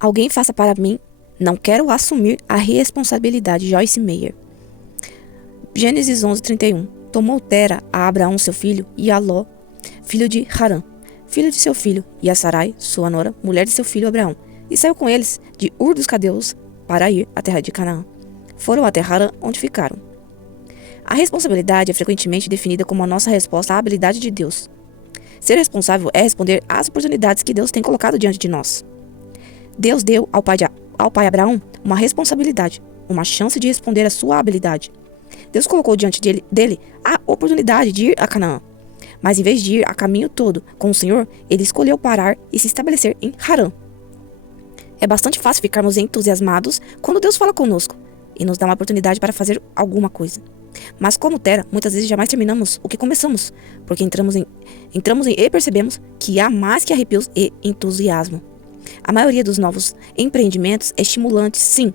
Alguém faça para mim. Não quero assumir a responsabilidade. Joyce Meyer. Gênesis 11:31. Tomou Tera a Abraão seu filho e a Ló, filho de Harã, filho de seu filho, e a Sarai, sua nora, mulher de seu filho Abraão, e saiu com eles de Ur dos Cadeus para ir à terra de Canaã. Foram até Harã, onde ficaram. A responsabilidade é frequentemente definida como a nossa resposta à habilidade de Deus. Ser responsável é responder às oportunidades que Deus tem colocado diante de nós. Deus deu ao pai Abraão uma responsabilidade, uma chance de responder à sua habilidade. Deus colocou diante dele a oportunidade de ir a Canaã. Mas em vez de ir a caminho todo com o Senhor, ele escolheu parar e se estabelecer em Harã. É bastante fácil ficarmos entusiasmados quando Deus fala conosco e nos dá uma oportunidade para fazer alguma coisa. Mas como Tera, muitas vezes jamais terminamos o que começamos, porque entramos e percebemos que há mais que arrepios e entusiasmo. A maioria dos novos empreendimentos é estimulante, sim,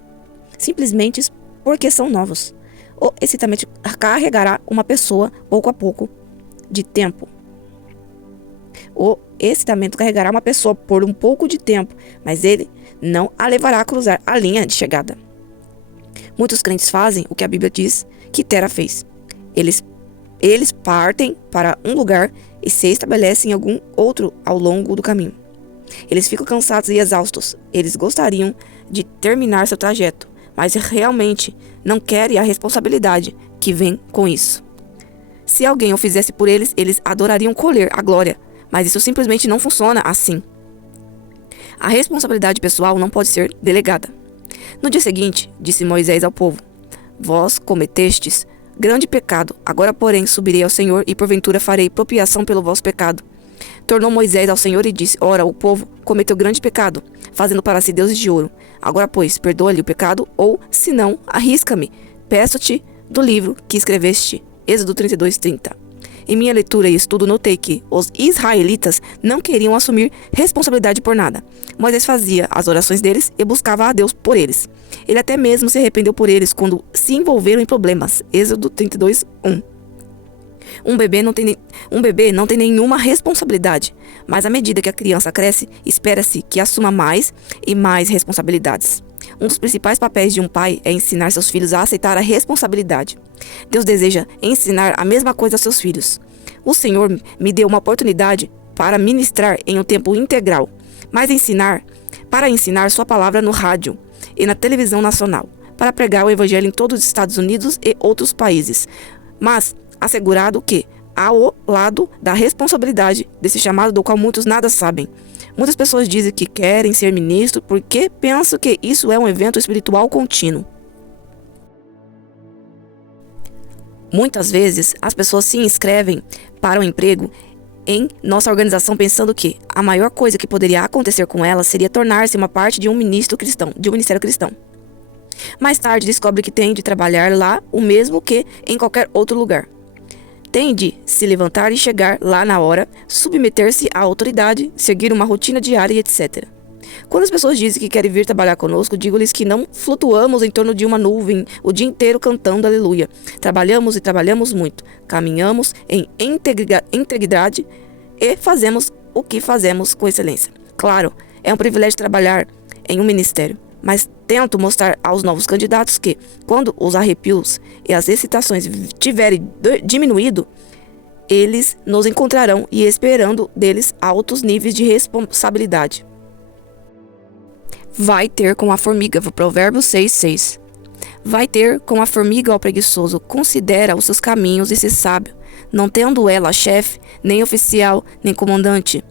simplesmente porque são novos. O excitamento carregará uma pessoa pouco a pouco de tempo. O excitamento carregará uma pessoa por um pouco de tempo, mas ele não a levará a cruzar a linha de chegada. Muitos crentes fazem o que a Bíblia diz que Tera fez. Eles partem para um lugar e se estabelecem em algum outro ao longo do caminho. Eles ficam cansados e exaustos. Eles gostariam de terminar seu trajeto, mas realmente não querem a responsabilidade que vem com isso. Se alguém o fizesse por eles, eles adorariam colher a glória, mas isso simplesmente não funciona assim. A responsabilidade pessoal não pode ser delegada. No dia seguinte, disse Moisés ao povo: Vós cometestes grande pecado, agora porém subirei ao Senhor e porventura farei propiação pelo vosso pecado. Tornou Moisés ao Senhor e disse: Ora, o povo cometeu grande pecado, fazendo para si deuses de ouro. Agora, pois, perdoa-lhe o pecado, ou, se não, arrisca-me, peço-te do livro que escreveste. Êxodo 32:30. Em minha leitura e estudo notei que os israelitas não queriam assumir responsabilidade por nada. Moisés fazia as orações deles e buscava a Deus por eles. Ele até mesmo se arrependeu por eles quando se envolveram em problemas. Êxodo 32:1. Um bebê não tem nenhuma responsabilidade, mas à medida que a criança cresce, espera-se que assuma mais e mais responsabilidades. Um dos principais papéis de um pai é ensinar seus filhos a aceitar a responsabilidade. Deus deseja ensinar a mesma coisa aos seus filhos. O Senhor me deu uma oportunidade para ministrar em um tempo integral, para ensinar sua palavra no rádio e na televisão nacional, para pregar o evangelho em todos os Estados Unidos e outros países. Mas assegurado que, ao lado da responsabilidade desse chamado do qual muitos nada sabem. Muitas pessoas dizem que querem ser ministro porque pensam que isso é um evento espiritual contínuo. Muitas vezes, as pessoas se inscrevem para um emprego em nossa organização pensando que a maior coisa que poderia acontecer com elas seria tornar-se uma parte de um ministério cristão. Mais tarde, descobre que tem de trabalhar lá o mesmo que em qualquer outro lugar. Tem de se levantar e chegar lá na hora, submeter-se à autoridade, seguir uma rotina diária e etc. Quando as pessoas dizem que querem vir trabalhar conosco, digo-lhes que não flutuamos em torno de uma nuvem o dia inteiro cantando aleluia. Trabalhamos e trabalhamos muito. Caminhamos em integridade e fazemos o que fazemos com excelência. Claro, é um privilégio trabalhar em um ministério. Mas tento mostrar aos novos candidatos que, quando os arrepios e as excitações tiverem diminuído, eles nos encontrarão e esperando deles altos níveis de responsabilidade. Vai ter com a formiga, Provérbios 6:6. Vai ter com a formiga ao preguiçoso, considera os seus caminhos e se sábio, não tendo ela chefe, nem oficial, nem comandante.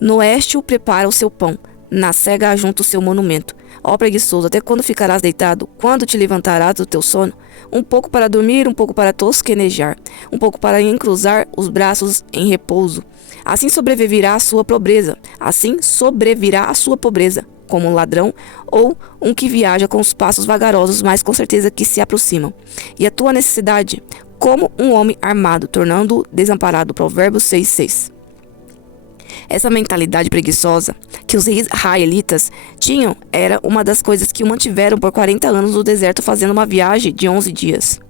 No oeste o prepara o seu pão, na cega ajunta o seu monumento. Ó preguiçoso, até quando ficarás deitado? Quando te levantarás do teu sono? Um pouco para dormir, um pouco para tosquenejar, um pouco para encruzar os braços em repouso. Assim sobreviverá a sua pobreza, como um ladrão ou um que viaja com os passos vagarosos, mas com certeza que se aproximam. E a tua necessidade, como um homem armado, tornando-o desamparado. Provérbios 6:6. Essa mentalidade preguiçosa que os israelitas tinham era uma das coisas que o mantiveram por 40 anos no deserto fazendo uma viagem de 11 dias.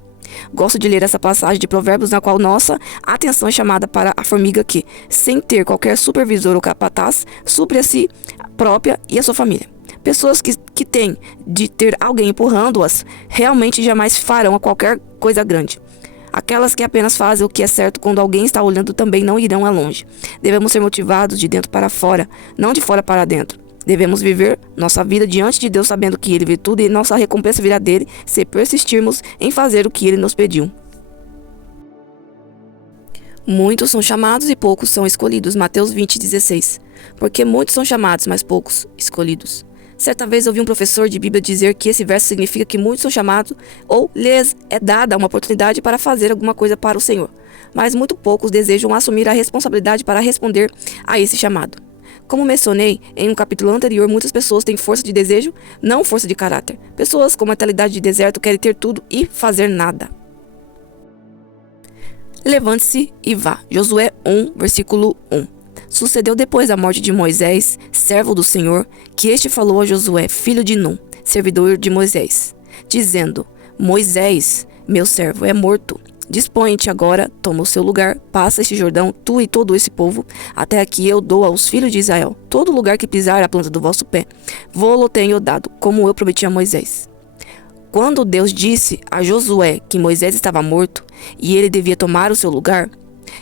Gosto de ler essa passagem de Provérbios na qual nossa atenção é chamada para a formiga que, sem ter qualquer supervisor ou capataz, supre a si própria e a sua família. Pessoas que têm de ter alguém empurrando-as realmente jamais farão qualquer coisa grande. Aquelas que apenas fazem o que é certo quando alguém está olhando também não irão a longe. Devemos ser motivados de dentro para fora, não de fora para dentro. Devemos viver nossa vida diante de Deus sabendo que Ele vê tudo e nossa recompensa virá dele se persistirmos em fazer o que Ele nos pediu. Muitos são chamados e poucos são escolhidos. Mateus 20:16. Porque muitos são chamados, mas poucos escolhidos. Certa vez ouvi um professor de Bíblia dizer que esse verso significa que muitos são chamados ou lhes é dada uma oportunidade para fazer alguma coisa para o Senhor, mas muito poucos desejam assumir a responsabilidade para responder a esse chamado. Como mencionei em um capítulo anterior, muitas pessoas têm força de desejo, não força de caráter. Pessoas com mentalidade de deserto querem ter tudo e fazer nada. Levante-se e vá. Josué 1, versículo 1. Sucedeu depois da morte de Moisés, servo do Senhor, que este falou a Josué, filho de Num, servidor de Moisés, dizendo: Moisés, meu servo, é morto. Dispõe-te agora, toma o seu lugar, passa este Jordão, tu e todo esse povo, até aqui eu dou aos filhos de Israel. Todo lugar que pisar a planta do vosso pé, vô-lo tenho dado, como eu prometi a Moisés. Quando Deus disse a Josué que Moisés estava morto e ele devia tomar o seu lugar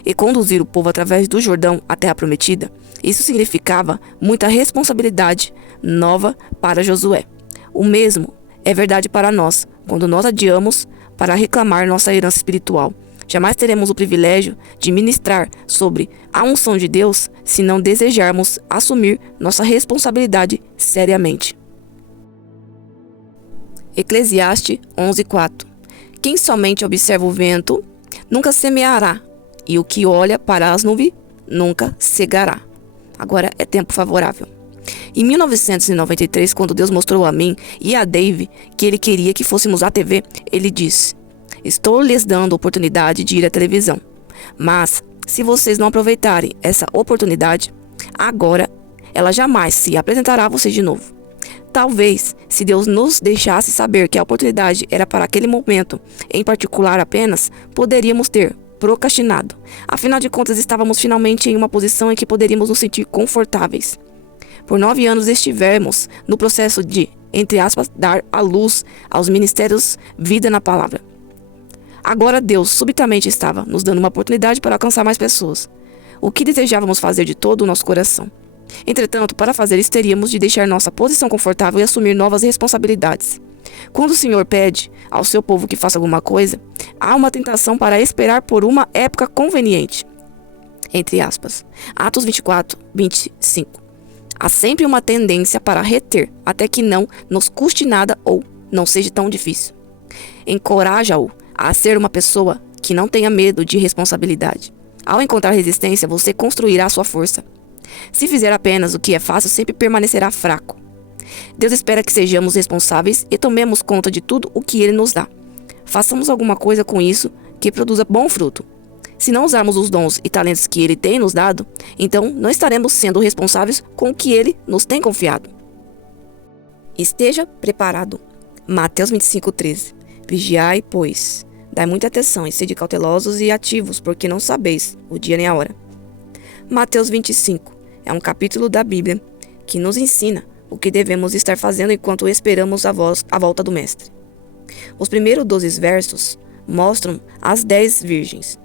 e conduzir o povo através do Jordão à terra prometida, isso significava muita responsabilidade nova para Josué. O mesmo é verdade para nós, quando nós adiamos para reclamar nossa herança espiritual. Jamais teremos o privilégio de ministrar sobre a unção de Deus se não desejarmos assumir nossa responsabilidade seriamente. Eclesiastes 11:4. Quem somente observa o vento nunca semeará, e o que olha para as nuvens nunca cegará. Agora é tempo favorável. Em 1993, quando Deus mostrou a mim e a Dave que Ele queria que fôssemos à TV, Ele disse: estou lhes dando a oportunidade de ir à televisão. Mas, se vocês não aproveitarem essa oportunidade, agora ela jamais se apresentará a vocês de novo. Talvez, se Deus nos deixasse saber que a oportunidade era para aquele momento, em particular apenas, poderíamos ter procrastinado. Afinal de contas, estávamos finalmente em uma posição em que poderíamos nos sentir confortáveis. Por 9 anos estivemos no processo de, entre aspas, dar à luz aos ministérios Vida na Palavra. Agora Deus subitamente estava nos dando uma oportunidade para alcançar mais pessoas, o que desejávamos fazer de todo o nosso coração. Entretanto, para fazer isso, teríamos de deixar nossa posição confortável e assumir novas responsabilidades. Quando o Senhor pede ao seu povo que faça alguma coisa, há uma tentação para esperar por uma época conveniente. Entre aspas. Atos 24:25. Há sempre uma tendência para reter, até que não nos custe nada ou não seja tão difícil. Encoraja-o a ser uma pessoa que não tenha medo de responsabilidade. Ao encontrar resistência, você construirá sua força. Se fizer apenas o que é fácil, sempre permanecerá fraco. Deus espera que sejamos responsáveis e tomemos conta de tudo o que Ele nos dá. Façamos alguma coisa com isso que produza bom fruto. Se não usarmos os dons e talentos que Ele tem nos dado, então não estaremos sendo responsáveis com o que Ele nos tem confiado. Esteja preparado. Mateus 25:13. Vigiai, pois, dai muita atenção e sede cautelosos e ativos, porque não sabeis o dia nem a hora. Mateus 25 é um capítulo da Bíblia que nos ensina o que devemos estar fazendo enquanto esperamos a volta do Mestre. Os primeiros 12 versos mostram as 10 virgens.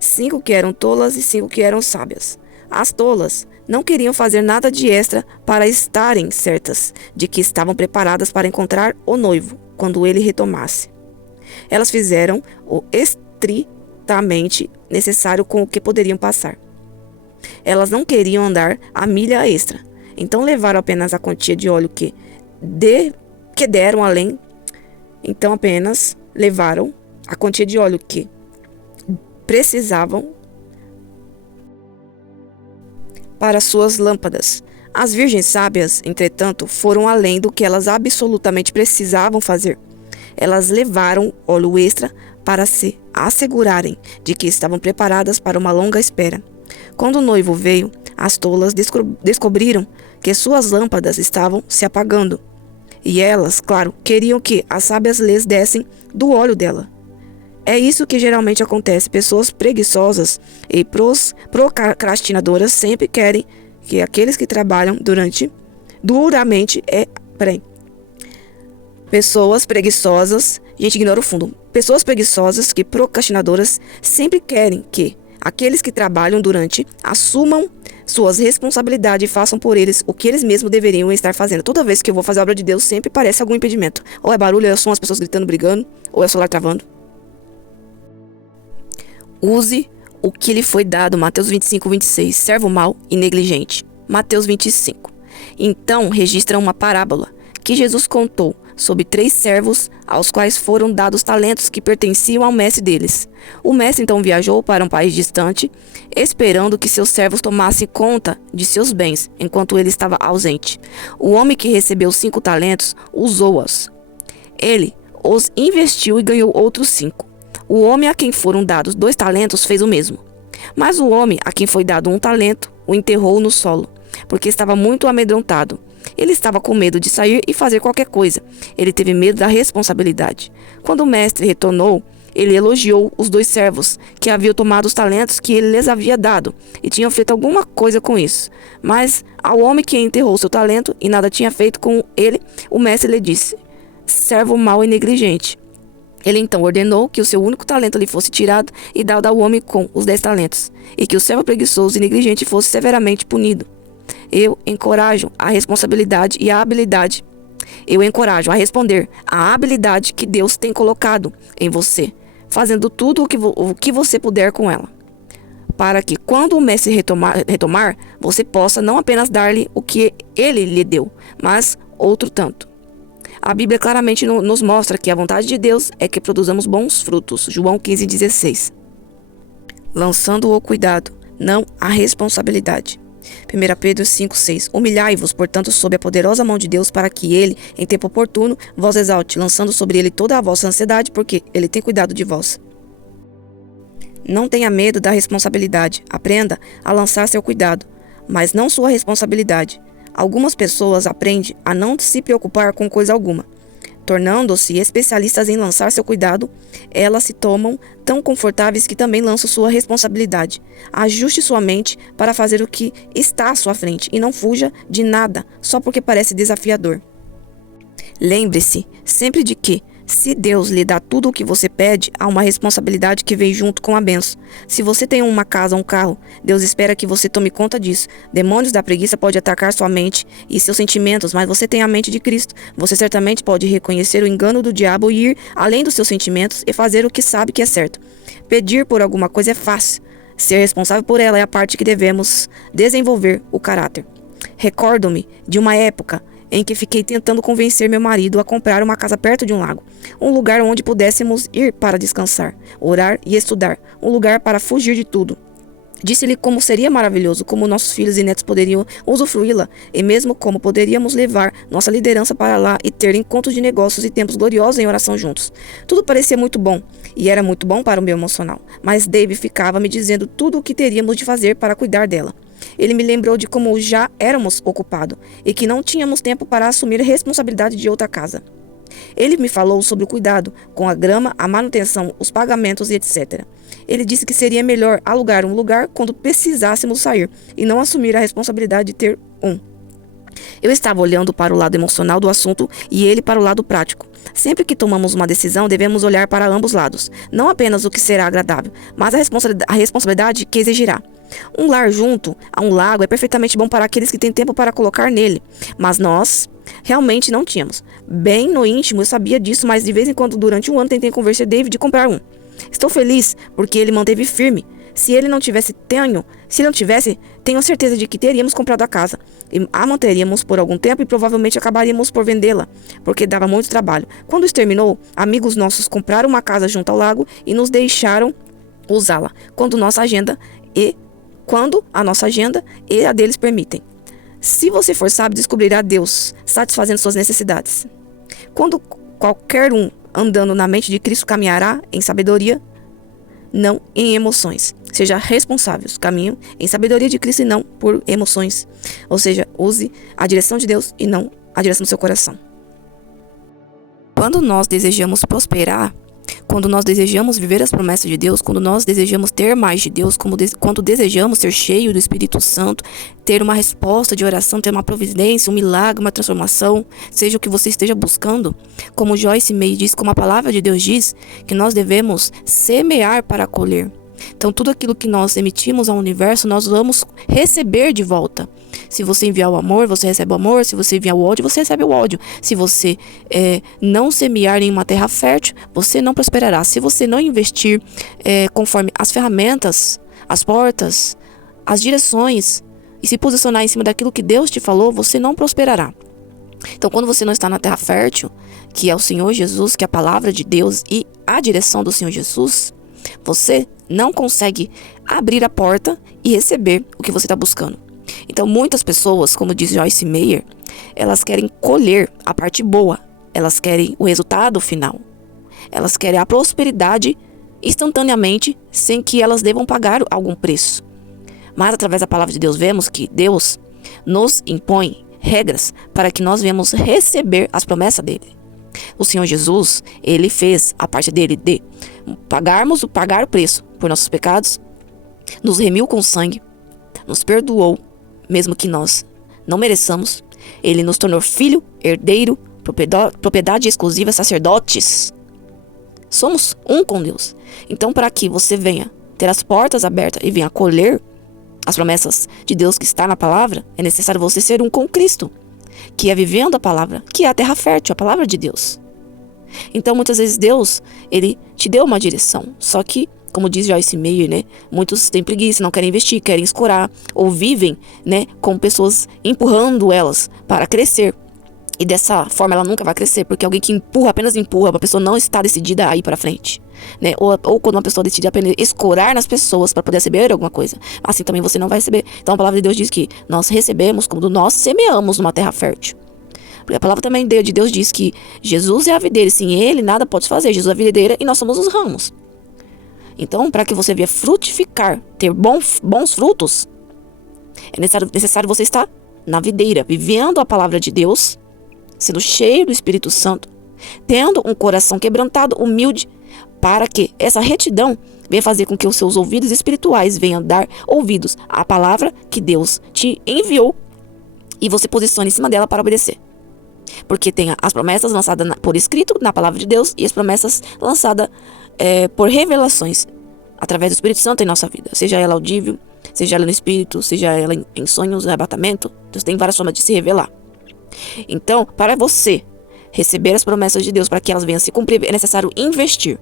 5 que eram tolas e 5 que eram sábias. As tolas não queriam fazer nada de extra para estarem certas de que estavam preparadas para encontrar o noivo quando ele retomasse. Elas fizeram o estritamente necessário com o que poderiam passar. Elas não queriam andar a milha extra, então levaram apenas a quantia de óleo que deram além. Então apenas levaram a quantia de óleo que precisavam para suas lâmpadas. As virgens sábias, entretanto, foram além do que elas absolutamente precisavam fazer. Elas levaram óleo extra para se assegurarem de que estavam preparadas para uma longa espera. Quando o noivo veio, as tolas descobriram que suas lâmpadas estavam se apagando. E elas, claro, queriam que as sábias lhes dessem do óleo dela. É isso que geralmente acontece. Pessoas preguiçosas e procrastinadoras sempre querem que aqueles que trabalham duramente Peraí. Pessoas preguiçosas, gente, ignora o fundo. Pessoas preguiçosas que procrastinadoras sempre querem que aqueles que trabalham durante assumam suas responsabilidades e façam por eles o que eles mesmos deveriam estar fazendo. Toda vez que eu vou fazer a obra de Deus, sempre parece algum impedimento. Ou é barulho, ou são as pessoas gritando, brigando, ou é o celular travando. Use o que lhe foi dado, Mateus 25, 26, servo mau e negligente. Mateus 25. Então, registra uma parábola que Jesus contou sobre 3 servos aos quais foram dados talentos que pertenciam ao mestre deles. O mestre então viajou para um país distante, esperando que seus servos tomassem conta de seus bens, enquanto ele estava ausente. O homem que recebeu 5 talentos usou-os. Ele os investiu e ganhou outros 5. O homem a quem foram dados 2 talentos fez o mesmo. Mas o homem a quem foi dado 1 talento o enterrou no solo, porque estava muito amedrontado. Ele estava com medo de sair e fazer qualquer coisa. Ele teve medo da responsabilidade. Quando o mestre retornou, ele elogiou os 2 servos que haviam tomado os talentos que ele lhes havia dado e tinham feito alguma coisa com isso. Mas ao homem que enterrou seu talento e nada tinha feito com ele, o mestre lhe disse: servo mau e negligente. Ele então ordenou que o seu único talento lhe fosse tirado e dado ao homem com os 10 talentos, e que o servo preguiçoso e negligente fosse severamente punido. Eu encorajo a responsabilidade e a habilidade. Eu encorajo a responder à habilidade que Deus tem colocado em você, fazendo tudo o que você puder com ela, para que quando o mestre retomar, você possa não apenas dar-lhe o que ele lhe deu, mas outro tanto. A Bíblia claramente nos mostra que a vontade de Deus é que produzamos bons frutos. João 15,16. Lançando o cuidado, não a responsabilidade. 1 Pedro 5,6. Humilhai-vos, portanto, sob a poderosa mão de Deus, para que ele, em tempo oportuno, vos exalte, lançando sobre ele toda a vossa ansiedade, porque ele tem cuidado de vós. Não tenha medo da responsabilidade. Aprenda a lançar seu cuidado, mas não sua responsabilidade. Algumas pessoas aprendem a não se preocupar com coisa alguma. Tornando-se especialistas em lançar seu cuidado, elas se tomam tão confortáveis que também lançam sua responsabilidade. Ajuste sua mente para fazer o que está à sua frente e não fuja de nada só porque parece desafiador. Lembre-se sempre de que, se Deus lhe dá tudo o que você pede, há uma responsabilidade que vem junto com a bênção. Se você tem uma casa ou um carro, Deus espera que você tome conta disso. Demônios da preguiça podem atacar sua mente e seus sentimentos, mas você tem a mente de Cristo. Você certamente pode reconhecer o engano do diabo e ir além dos seus sentimentos e fazer o que sabe que é certo. Pedir por alguma coisa é fácil. Ser responsável por ela é a parte que devemos desenvolver o caráter. Recordo-me de uma época em que fiquei tentando convencer meu marido a comprar uma casa perto de um lago, um lugar onde pudéssemos ir para descansar, orar e estudar, um lugar para fugir de tudo. Disse-lhe como seria maravilhoso, como nossos filhos e netos poderiam usufruí-la, e mesmo como poderíamos levar nossa liderança para lá e ter encontros de negócios e tempos gloriosos em oração juntos. Tudo parecia muito bom, e era muito bom para o meu emocional, mas Dave ficava me dizendo tudo o que teríamos de fazer para cuidar dela. Ele me lembrou de como já éramos ocupados e que não tínhamos tempo para assumir a responsabilidade de outra casa. Ele me falou sobre o cuidado com a grama, a manutenção, os pagamentos e etc. Ele disse que seria melhor alugar um lugar quando precisássemos sair e não assumir a responsabilidade de ter um. Eu estava olhando para o lado emocional do assunto e ele para o lado prático. Sempre que tomamos uma decisão, devemos olhar para ambos lados, não apenas o que será agradável, mas a responsabilidade que exigirá. Um lar junto a um lago é perfeitamente bom para aqueles que têm tempo para colocar nele, mas nós realmente não tínhamos. Bem no íntimo eu sabia disso, mas de vez em quando durante um ano tentei convencer David de comprar um. Estou feliz porque ele manteve firme. Se ele não tivesse, tenho certeza de que teríamos comprado a casa e a manteríamos por algum tempo e provavelmente acabaríamos por vendê-la, porque dava muito trabalho. Quando isso terminou, amigos nossos compraram uma casa junto ao lago e nos deixaram usá-la, quando a nossa agenda e a deles permitem. Se você for sábio, descobrirá Deus satisfazendo suas necessidades. Quando qualquer um andando na mente de Cristo caminhará em sabedoria, não em emoções. Seja responsável, caminho em sabedoria de Cristo e não por emoções. Ou seja, use a direção de Deus e não a direção do seu coração. Quando nós desejamos prosperar, Quando nós desejamos viver as promessas de Deus, quando nós desejamos ter mais de Deus, quando desejamos ser cheio do Espírito Santo, ter uma resposta de oração, ter uma providência, um milagre, uma transformação, seja o que você esteja buscando, como Joyce Meyer diz, como a palavra de Deus diz, que nós devemos semear para colher. Então, tudo aquilo que nós emitimos ao universo, nós vamos receber de volta. Se você enviar o amor, você recebe o amor. Se você enviar o ódio, você recebe o ódio. Se você não semear em uma terra fértil, você não prosperará. Se você não investir conforme as ferramentas, as portas, as direções, e se posicionar em cima daquilo que Deus te falou, você não prosperará. Então, quando você não está na terra fértil, que é o Senhor Jesus, que é a palavra de Deus e a direção do Senhor Jesus, você não consegue abrir a porta e receber o que você está buscando. Então, muitas pessoas, como diz Joyce Meyer, elas querem colher a parte boa. Elas querem o resultado final. Elas querem a prosperidade instantaneamente, sem que elas devam pagar algum preço. Mas, através da palavra de Deus, vemos que Deus nos impõe regras para que nós venhamos receber as promessas dele. O Senhor Jesus, ele fez a parte dele de pagar o preço por nossos pecados, nos remiu com sangue, nos perdoou, mesmo que nós não mereçamos. Ele nos tornou filho, herdeiro, propriedade exclusiva, sacerdotes. Somos um com Deus. Então, para que você venha ter as portas abertas e venha acolher as promessas de Deus que está na palavra, é necessário você ser um com Cristo, que é vivendo a palavra, que é a terra fértil, a palavra de Deus. Então, muitas vezes Deus, ele te deu uma direção, só que, como diz Joyce Meyer, né, muitos têm preguiça, não querem investir, querem escorar, ou vivem, né, com pessoas empurrando elas para crescer. E dessa forma ela nunca vai crescer, porque alguém que empurra, apenas empurra, a pessoa não está decidida a ir para frente, né? Ou quando uma pessoa decide apenas escorar nas pessoas para poder receber alguma coisa, assim também você não vai receber. Então a palavra de Deus diz que nós recebemos quando nós semeamos numa terra fértil. Porque a palavra também de Deus diz que Jesus é a videira, e sem ele nada pode fazer. Jesus é a videira e nós somos os ramos. Então, para que você venha frutificar, ter bons frutos, é necessário você estar na videira, vivendo a palavra de Deus, sendo cheio do Espírito Santo, tendo um coração quebrantado, humilde, para que essa retidão venha fazer com que os seus ouvidos espirituais venham dar ouvidos à palavra que Deus te enviou e você posicione em cima dela para obedecer. Porque tem as promessas lançadas por escrito na palavra de Deus e as promessas lançadas por revelações através do Espírito Santo em nossa vida, seja ela audível, seja ela no Espírito, seja ela em sonhos, em arrebatamento. Deus tem várias formas de se revelar. Então, para você receber as promessas de Deus, para que elas venham se cumprir, é necessário investir.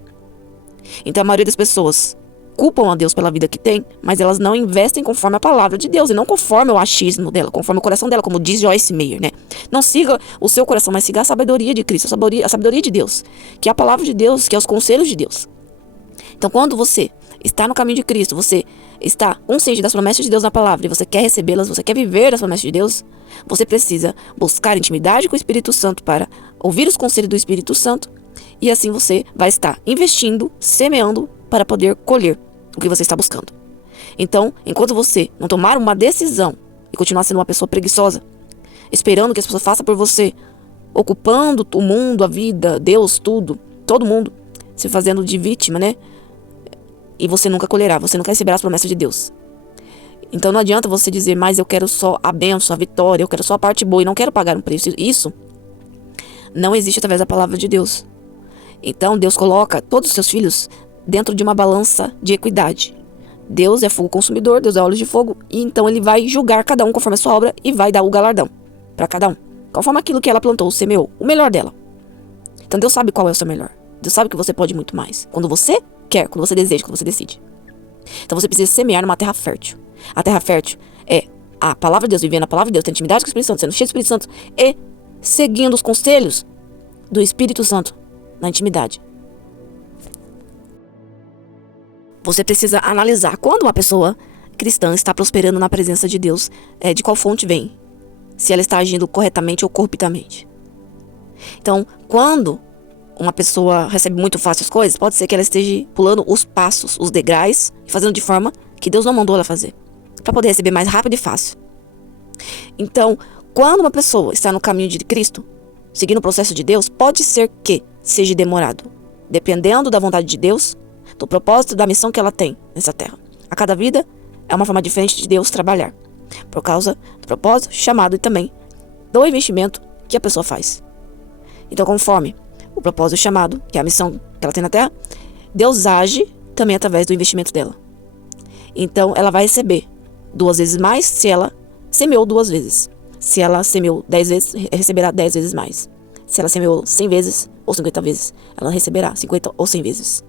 Então, a maioria das pessoas culpam a Deus pela vida que tem, mas elas não investem conforme a palavra de Deus, e não conforme o achismo dela, conforme o coração dela, como diz Joyce Meyer, né? Não siga o seu coração, mas siga a sabedoria de Cristo, a sabedoria de Deus, que é a palavra de Deus, que é os conselhos de Deus. Então, quando você está no caminho de Cristo, você está consciente das promessas de Deus na palavra, e você quer recebê-las, você quer viver as promessas de Deus, você precisa buscar intimidade com o Espírito Santo para ouvir os conselhos do Espírito Santo, e assim você vai estar investindo, semeando para poder colher o que você está buscando. Então, enquanto você não tomar uma decisão e continuar sendo uma pessoa preguiçosa, esperando que as pessoas façam por você, ocupando o mundo, a vida, Deus, tudo, todo mundo, se fazendo de vítima, né? E você nunca colherá, você nunca receberá as promessas de Deus. Então não adianta você dizer, mas eu quero só a bênção, a vitória, eu quero só a parte boa e não quero pagar um preço. Isso não existe através da palavra de Deus. Então Deus coloca todos os seus filhos dentro de uma balança de equidade. Deus é fogo consumidor, Deus é olhos de fogo, e então ele vai julgar cada um conforme a sua obra e vai dar o galardão para cada um, conforme aquilo que ela plantou, semeou, o melhor dela. Então Deus sabe qual é o seu melhor. Deus sabe que você pode muito mais. Quando você quer, quando você deseja, quando você decide. Então você precisa semear numa terra fértil. A terra fértil é a palavra de Deus, vivendo a palavra de Deus, tendo intimidade com o Espírito Santo, sendo cheio do Espírito Santo e seguindo os conselhos do Espírito Santo na intimidade. Você precisa analisar quando uma pessoa cristã está prosperando na presença de Deus, de qual fonte vem. Se ela está agindo corretamente ou corruptamente. Então, quando uma pessoa recebe muito fácil as coisas, pode ser que ela esteja pulando os passos, os degraus, e fazendo de forma que Deus não mandou ela fazer, para poder receber mais rápido e fácil. Então, quando uma pessoa está no caminho de Cristo, seguindo o processo de Deus, pode ser que seja demorado. dependendo da vontade de Deus, do propósito, da missão que ela tem nessa terra. A cada vida é uma forma diferente de Deus trabalhar, por causa do propósito, chamado e também do investimento que a pessoa faz. Então, conforme o propósito, chamado, que é a missão que ela tem na terra, Deus age também através do investimento dela. Então, ela vai receber 2 vezes mais se ela semeou 2 vezes. Se ela semeou 10 vezes, receberá 10 vezes mais. Se ela semeou 100 vezes ou 50 vezes, ela receberá 50 ou 100 vezes.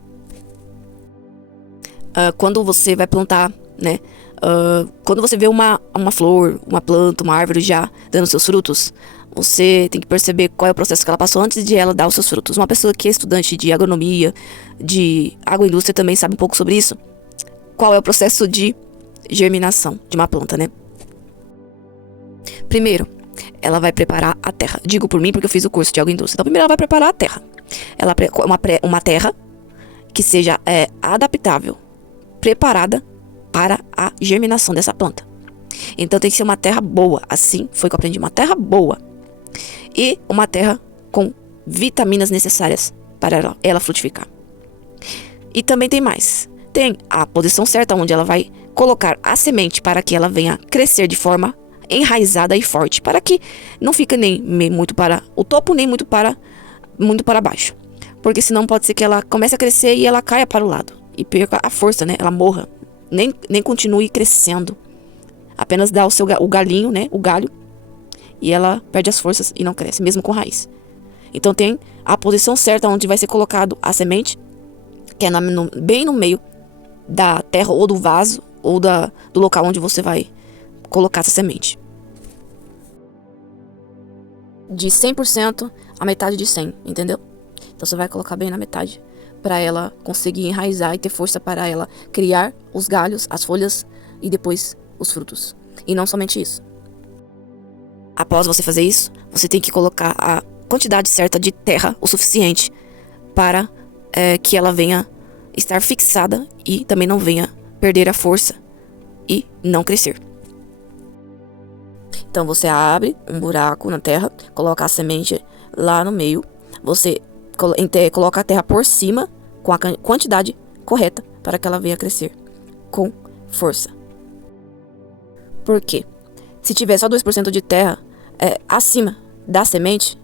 Quando você vai plantar, né? Quando você vê uma flor, uma planta, uma árvore já dando seus frutos, você tem que perceber qual é o processo que ela passou antes de ela dar os seus frutos. Uma pessoa que é estudante de agronomia, de agroindústria também sabe um pouco sobre isso. Qual é o processo de germinação de uma planta, né? Primeiro, ela vai preparar a terra. Digo por mim porque eu fiz o curso de agroindústria. Então, primeiro ela vai preparar a terra. Uma terra que seja adaptável, preparada para a germinação dessa planta. Então tem que ser uma terra boa. Assim foi que eu aprendi. Uma terra boa. E uma terra com vitaminas necessárias para ela frutificar. E também tem mais. Tem a posição certa onde ela vai colocar a semente para que ela venha crescer de forma enraizada e forte. Para que não fique nem muito para o topo, nem muito para baixo. Porque senão pode ser que ela comece a crescer e ela caia para o lado. E perca a força, né? Ela morra. Nem continue crescendo. Apenas dá o galinho, né? O galho. E ela perde as forças e não cresce, mesmo com raiz. Então tem a posição certa onde vai ser colocado a semente, que é bem no meio da terra ou do vaso, ou do local onde você vai colocar essa semente. De 100% a metade de 100, entendeu? Então você vai colocar bem na metade, para ela conseguir enraizar e ter força para ela criar os galhos, as folhas e depois os frutos. E não somente isso. Após você fazer isso, você tem que colocar a quantidade certa de terra o suficiente para que ela venha estar fixada e também não venha perder a força e não crescer. Então você abre um buraco na terra, coloca a semente lá no meio, você coloca a terra por cima com a quantidade correta para que ela venha crescer com força. Por quê? Se tiver só 2% de terra acima da semente,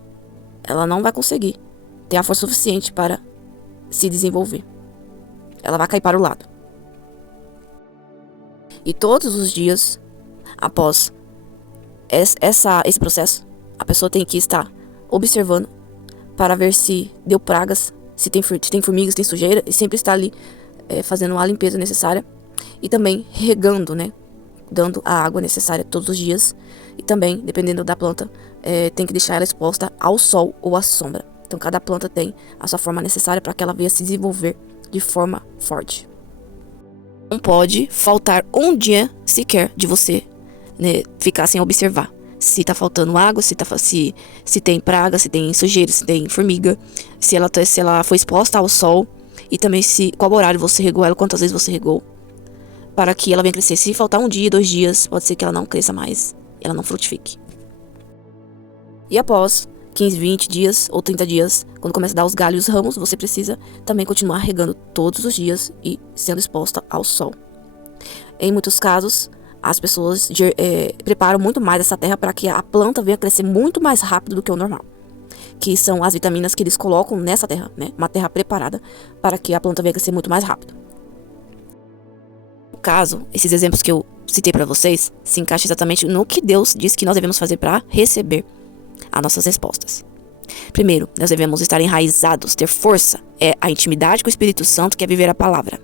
ela não vai conseguir ter a força suficiente para se desenvolver. Ela vai cair para o lado. E todos os dias, após esse processo, a pessoa tem que estar observando para ver se deu pragas, se tem formigas, tem sujeira, e sempre estar ali fazendo a limpeza necessária e também regando, né? Dando a água necessária todos os dias. E também, dependendo da planta, tem que deixar ela exposta ao sol ou à sombra. Então cada planta tem a sua forma necessária para que ela venha se desenvolver de forma forte. Não pode faltar um dia sequer de você, né, ficar sem observar se está faltando água, se tem praga, se tem sujeira, se tem formiga, se ela foi exposta ao sol e também qual horário você regou ela, quantas vezes você regou, para que ela venha crescer. Se faltar um dia, 2 dias, pode ser que ela não cresça mais, ela não frutifique. E após 15, 20 dias ou 30 dias, quando começa a dar os galhos e os ramos, você precisa também continuar regando todos os dias e sendo exposta ao sol. Em muitos casos, as pessoas preparam muito mais essa terra para que a planta venha crescer muito mais rápido do que o normal, que são as vitaminas que eles colocam nessa terra, né? Uma terra preparada para que a planta venha crescer muito mais rápido. No caso, esses exemplos que eu citei para vocês se encaixam exatamente no que Deus diz que nós devemos fazer para receber as nossas respostas. Primeiro, nós devemos estar enraizados, ter força, a intimidade com o Espírito Santo, que é viver a palavra.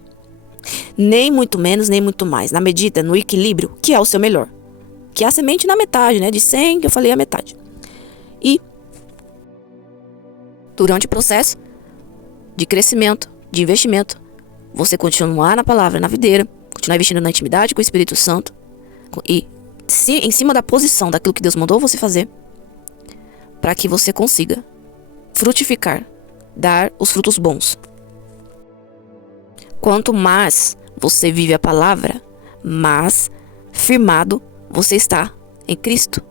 Nem muito menos, nem muito mais. Na medida, no equilíbrio, que é o seu melhor. Que é a semente na metade, né? De 100, que eu falei a metade. E durante o processo de crescimento, de investimento, você continuar na palavra, na videira, continuar investindo na intimidade com o Espírito Santo e em cima da posição daquilo que Deus mandou você fazer, para que você consiga frutificar, dar os frutos bons. Quanto mais você vive a palavra, mais firmado você está em Cristo,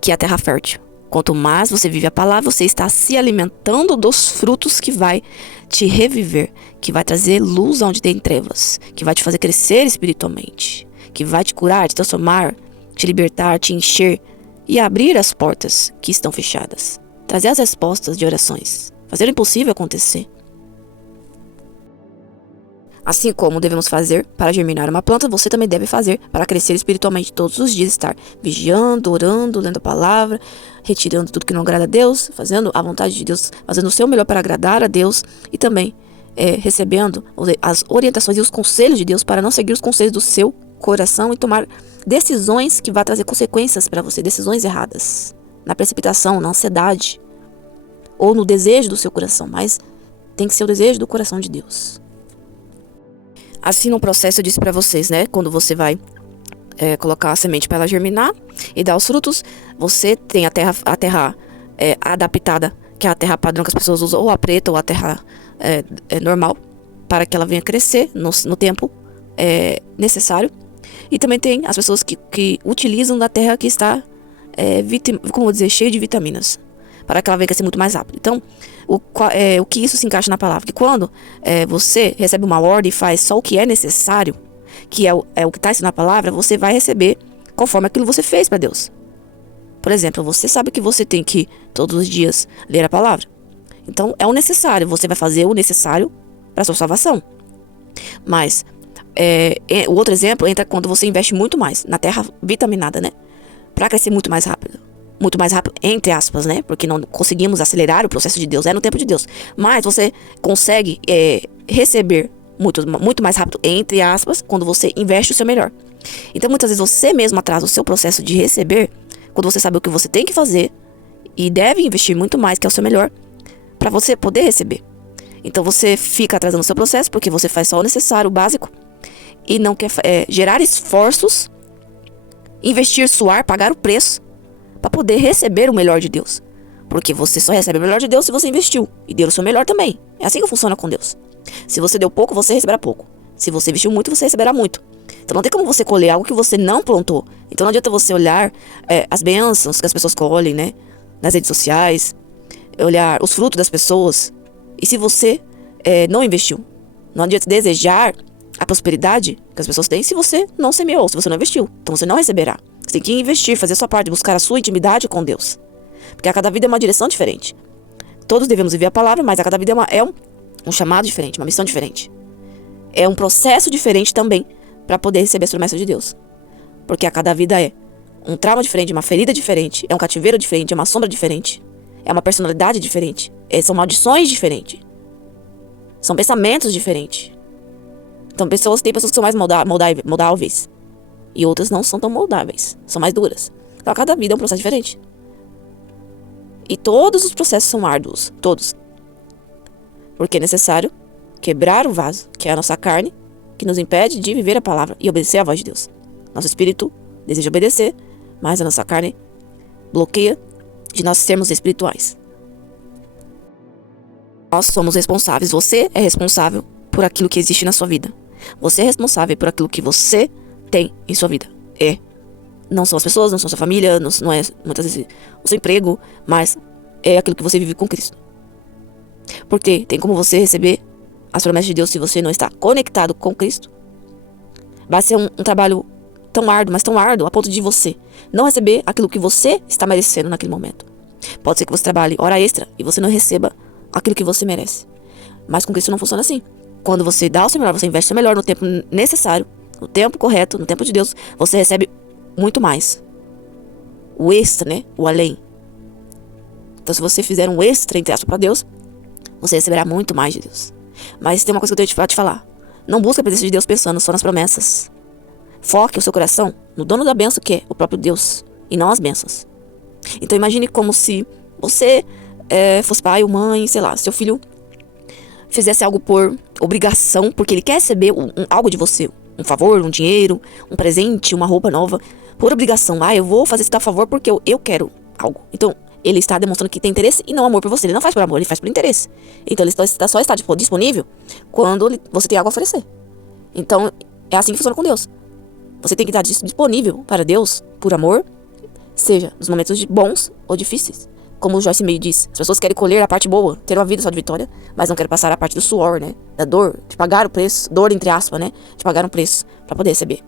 que é a terra fértil, Quanto mais você vive a palavra, você está se alimentando dos frutos que vai te reviver, que vai trazer luz onde tem trevas, que vai te fazer crescer espiritualmente, que vai te curar, te transformar, te libertar, te encher e abrir as portas que estão fechadas. Trazer as respostas de orações, fazer o impossível acontecer. Assim como devemos fazer para germinar uma planta, você também deve fazer para crescer espiritualmente todos os dias, estar vigiando, orando, lendo a palavra, retirando tudo que não agrada a Deus, fazendo a vontade de Deus, fazendo o seu melhor para agradar a Deus e também recebendo as orientações e os conselhos de Deus para não seguir os conselhos do seu coração e tomar decisões que vão trazer consequências para você, decisões erradas, na precipitação, na ansiedade ou no desejo do seu coração, mas tem que ser o desejo do coração de Deus. Assim, no processo eu disse para vocês, né? Quando você vai colocar a semente para ela germinar e dar os frutos, você tem a terra adaptada, que é a terra padrão que as pessoas usam, ou a preta ou a terra normal, para que ela venha crescer no tempo necessário. E também tem as pessoas que utilizam da terra que está, cheia de vitaminas, para que ela venha crescer muito mais rápido. Então, o que isso se encaixa na palavra? Que quando você recebe uma ordem e faz só o que é necessário, que é o que está na palavra, você vai receber conforme aquilo que você fez para Deus. Por exemplo, você sabe que você tem que todos os dias ler a palavra. Então, é o necessário. Você vai fazer o necessário para a sua salvação. Mas, o outro exemplo entra quando você investe muito mais na terra vitaminada, né? Para crescer muito mais rápido. Muito mais rápido, entre aspas, né? Porque não conseguimos acelerar o processo de Deus, no tempo de Deus. Mas você consegue receber muito mais rápido, entre aspas, quando você investe o seu melhor. Então, muitas vezes, você mesmo atrasa o seu processo de receber, quando você sabe o que você tem que fazer e deve investir muito mais, que é o seu melhor, para você poder receber. Então, você fica atrasando o seu processo, porque você faz só o necessário, o básico, e não quer gerar esforços, investir, suar, pagar o preço, para poder receber o melhor de Deus. Porque você só recebe o melhor de Deus se você investiu e deu o seu melhor também. É assim que funciona com Deus. Se você deu pouco, você receberá pouco. Se você investiu muito, você receberá muito. Então não tem como você colher algo que você não plantou. Então não adianta você olhar as bênçãos que as pessoas colhem, né, nas redes sociais, olhar os frutos das pessoas. E se você não investiu, não adianta desejar a prosperidade que as pessoas têm se você não semeou, se você não investiu. Então você não receberá. Você tem que investir, fazer a sua parte, buscar a sua intimidade com Deus. Porque a cada vida é uma direção diferente. Todos devemos viver a palavra, mas a cada vida é um chamado diferente, uma missão diferente. É um processo diferente também para poder receber as promessas de Deus. Porque a cada vida é um trauma diferente, uma ferida diferente, é um cativeiro diferente, é uma sombra diferente, é uma personalidade diferente, são maldições diferentes, são pensamentos diferentes. Então tem pessoas que são mais moldáveis. E outras não são tão moldáveis, são mais duras. Então, cada vida é um processo diferente. E todos os processos são árduos, todos. Porque é necessário quebrar o vaso, que é a nossa carne, que nos impede de viver a palavra e obedecer à voz de Deus. Nosso espírito deseja obedecer, mas a nossa carne bloqueia de nós sermos espirituais. Nós somos responsáveis, você é responsável por aquilo que existe na sua vida. Você é responsável por aquilo que você tem em sua vida. Não são as pessoas, não são sua família, não é muitas vezes o seu emprego, mas é aquilo que você vive com Cristo. Porque tem como você receber as promessas de Deus se você não está conectado com Cristo. Vai ser um trabalho tão árduo, mas tão árduo a ponto de você não receber aquilo que você está merecendo naquele momento. Pode ser que você trabalhe hora extra e você não receba aquilo que você merece. Mas com Cristo não funciona assim. Quando você dá o seu melhor, você investe o seu melhor no tempo necessário, no tempo correto, no tempo de Deus, você recebe muito mais. O extra, né? O além. Então, se você fizer um extra, entre aspas, para Deus, você receberá muito mais de Deus. Mas tem uma coisa que eu tenho pra te falar. Não busque a presença de Deus pensando só nas promessas. Foque o seu coração no dono da bênção, que é o próprio Deus, e não as bênçãos. Então, imagine como se você fosse pai ou mãe, sei lá, seu filho fizesse algo por obrigação, porque ele quer receber algo de você. Um favor, um dinheiro, um presente, uma roupa nova, por obrigação. Eu vou fazer esse tal favor porque eu quero algo. Então, ele está demonstrando que tem interesse e não amor por você. Ele não faz por amor, ele faz por interesse. Então, ele só está disponível quando você tem algo a oferecer. Então, é assim que funciona com Deus. Você tem que estar disponível para Deus por amor, seja nos momentos bons ou difíceis. Como o Joyce Meyer diz, as pessoas querem colher a parte boa, ter uma vida só de vitória, mas não querem passar a parte do suor, né? Da dor, de pagar o preço, dor entre aspas, né? De pagar um preço para poder receber.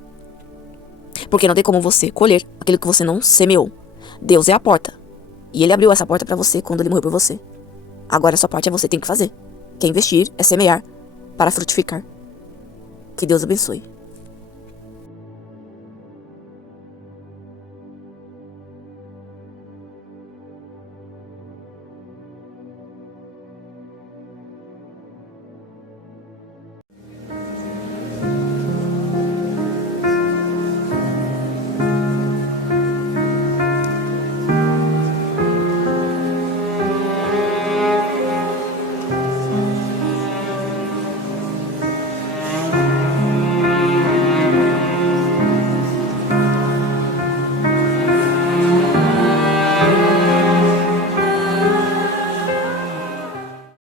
Porque não tem como você colher aquilo que você não semeou. Deus é a porta. E ele abriu essa porta para você quando ele morreu por você. Agora a sua parte é você tem que fazer. Que é investir, é semear para frutificar. Que Deus abençoe.